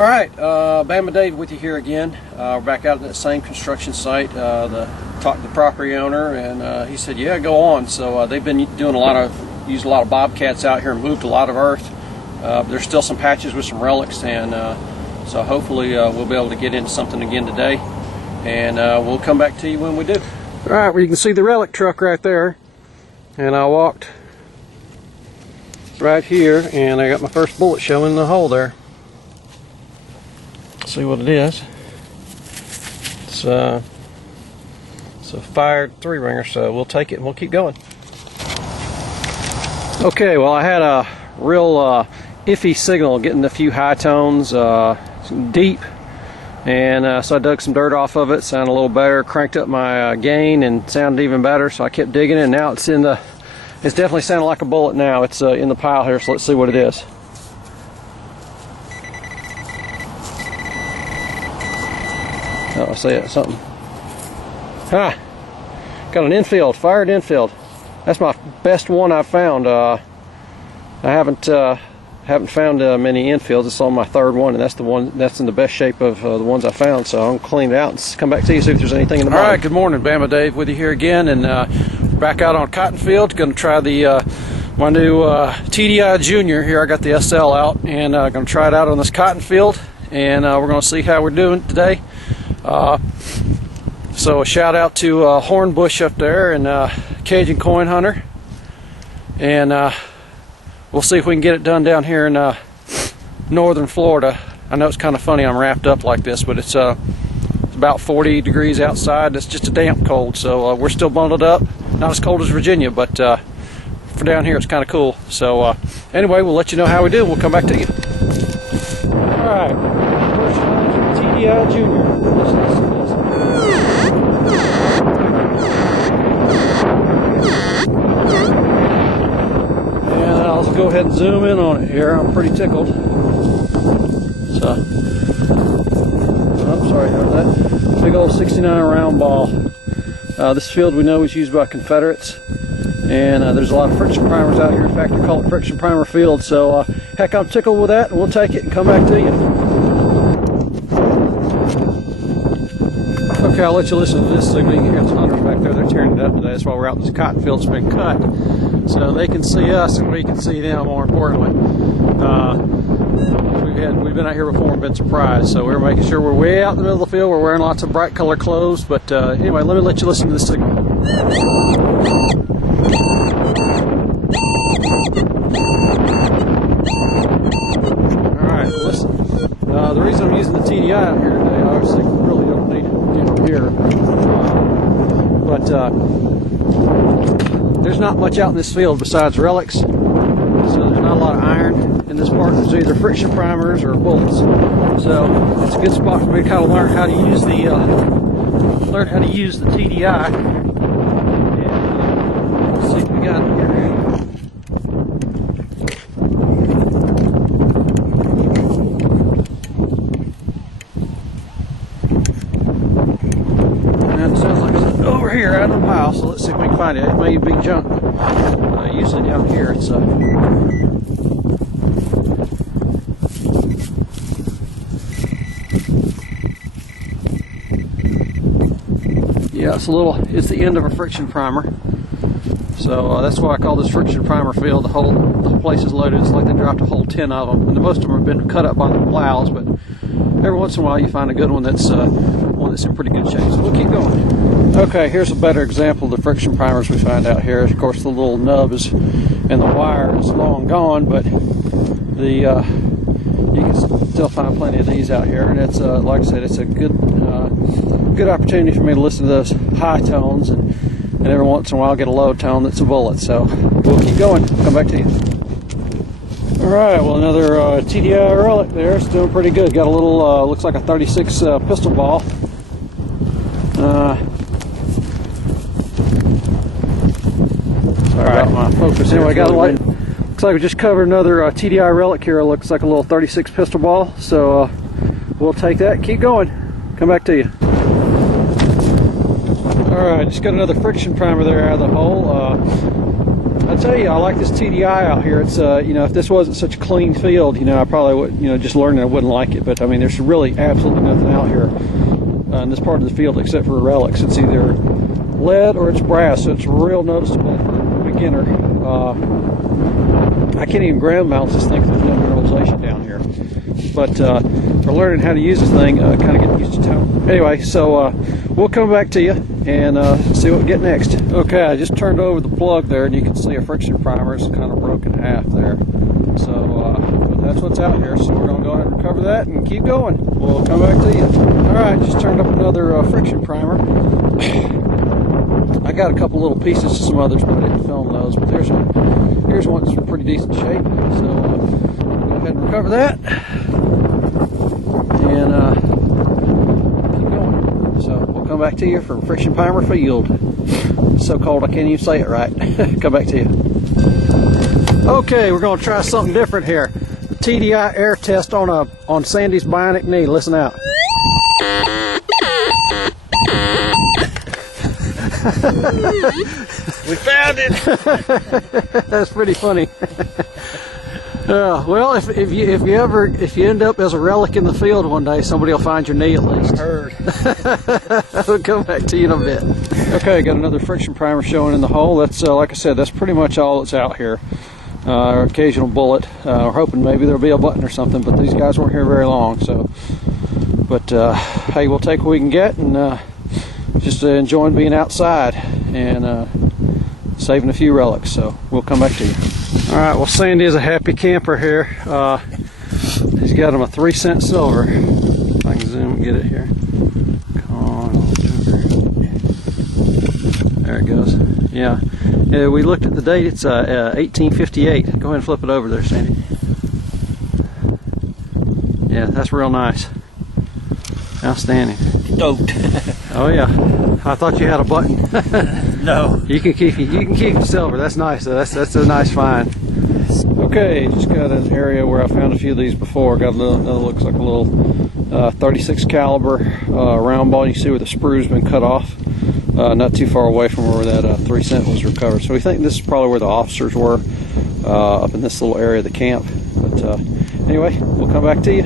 Alright, Bama Dave with you here again. We're back out at that same construction site. Talked to the property owner, and he said, yeah, go on. So they've been doing used a lot of bobcats out here and moved a lot of earth. There's still some patches with some relics, and so hopefully we'll be able to get into something again today. And we'll come back to you when we do. Alright, well, you can see the relic truck right there. And I walked right here, and I got my first bullet showing in the hole there. See what it is. It's a fired 3-ringer, so we'll take it and we'll keep going. Okay, well, I had a real iffy signal getting a few high tones deep, and so I dug some dirt off of it, sounded a little better, cranked up my gain and sounded even better, so I kept digging it, and now it's definitely sounding like a bullet now. It's in the pile here, so let's see what it is. Oh, I see it, something. Ah, got an infield, fired infield. That's my best one I've found. I haven't found many infields. It's on my third one, and that's the one that's in the best shape of the ones I found. So I'm gonna clean it out and come back to you, see if there's anything in the bottom. All right, good morning, Bama Dave with you here again, and back out on cotton field. Gonna try the my new TDI Junior here. I got the SL out, and gonna try it out on this cotton field, and we're gonna see how we're doing today. So a shout out to Hornbush up there and Cajun Coin Hunter, and we'll see if we can get it done down here in northern Florida. I know it's kind of funny I'm wrapped up like this, but it's about 40 degrees outside. It's just a damp cold, so we're still bundled up. Not as cold as Virginia, but for down here it's kind of cool. So anyway, we'll let you know how we do. We'll come back to you. Alright, first one, TDI Junior. And I'll go ahead and zoom in on it here. I'm pretty tickled. So, oh, sorry, heard that. Big old 69 round ball. This field we know is used by Confederates, and there's a lot of friction primers out here. In fact, they call it friction primer field. So, heck, I'm tickled with that, and we'll take it and come back to you. Okay, I'll let you listen to this so you can hear some hunters back there. They're tearing it up today. That's why we're out in this cotton field. It's been cut, so they can see us and we can see them. More importantly, we've been out here before and been surprised. So we're making sure we're way out in the middle of the field. We're wearing lots of bright color clothes. But anyway, let me let you listen to this signal. All right, listen. The reason I'm using the TDI out here today, obviously, really don't need it here, but there's not much out in this field besides relics, so there's not a lot of iron in this part. There's either friction primers or bullets, so it's a good spot for me to kind of learn how to use the TDI. And let's see what we got here. Here out of the pile, so let's see if we can find it. It may be junk. Usually down here it's yeah, it's the end of a friction primer. So that's why I call this friction primer field. The whole place is loaded. It's like they dropped a whole 10 of them, and most of them have been cut up by the plows, but every once in a while you find a good one that's in pretty good shape. So we'll keep going. Okay, here's a better example of the friction primers we find out here. Of course, the little nub and the wire is long gone, but you can still find plenty of these out here. And it's like I said, it's a good opportunity for me to listen to those high tones, and every once in a while get a low tone that's a bullet. So we'll keep going. Come back to you. All right, well, another TDI relic there. It's doing pretty good. Got a little looks like a 36 pistol ball. Sorry about my focus. Anyway, got a light. Looks like we just covered another TDI relic here. It looks like a little 36 pistol ball. So we'll take that. Keep going. Come back to you. All right, just got another friction primer there out of the hole. I tell you, I like this TDI out here. It's you know, if this wasn't such a clean field, you know, I probably would, you know, just learning I wouldn't like it. But I mean, there's really absolutely nothing out here in this part of the field except for relics. It's either lead or it's brass, so it's real noticeable for a beginner. I can't even ground mount this thing because there's no mineralization down here. But for learning how to use this thing, kind of getting used to town. Anyway, so we'll come back to you and see what we get next. Okay, I just turned over the plug there, and you can see a friction primer is kind of broken in half there. So that's what's out here. So we're going to go ahead and recover that and keep going. We'll come back to you. All right, just turned up another friction primer. I got a couple little pieces of some others, but I didn't film those. But here's one that's in pretty decent shape. So go ahead and recover that and keep going. So we'll come back to you from friction primer field. It's so cold I can't even say it right. Come back to you. Okay, we're going to try something different here. The TDI air test on Sandy's bionic knee. Listen out. We found it. That's pretty funny. Well, if you end up as a relic in the field one day, somebody will find your knee at least. Heard. We'll come back to you in a bit. Okay, got another friction primer showing in the hole. That's like I said, that's pretty much all that's out here. Occasional bullet. We're hoping maybe there'll be a button or something, but these guys weren't here very long. So, but hey, we'll take what we can get and just enjoying being outside and saving a few relics. So we'll come back to you. All right, well, Sandy is a happy camper here. He's got him a 3-cent silver. If I can zoom and get it here. Come on, little joker. There it goes. Yeah, we looked at the date. It's 1858. Go ahead and flip it over there, Sandy. Yeah, that's real nice. Outstanding. Stoked. Oh yeah, I thought you had a button. No. You can keep the silver. That's nice. That's a nice find. Okay, just got an area where I found a few of these before. Got another looks like a little 36 caliber round ball. You can see where the sprue's been cut off, not too far away from where that 3-cent was recovered. So we think this is probably where the officers were, up in this little area of the camp. But anyway, we'll come back to you.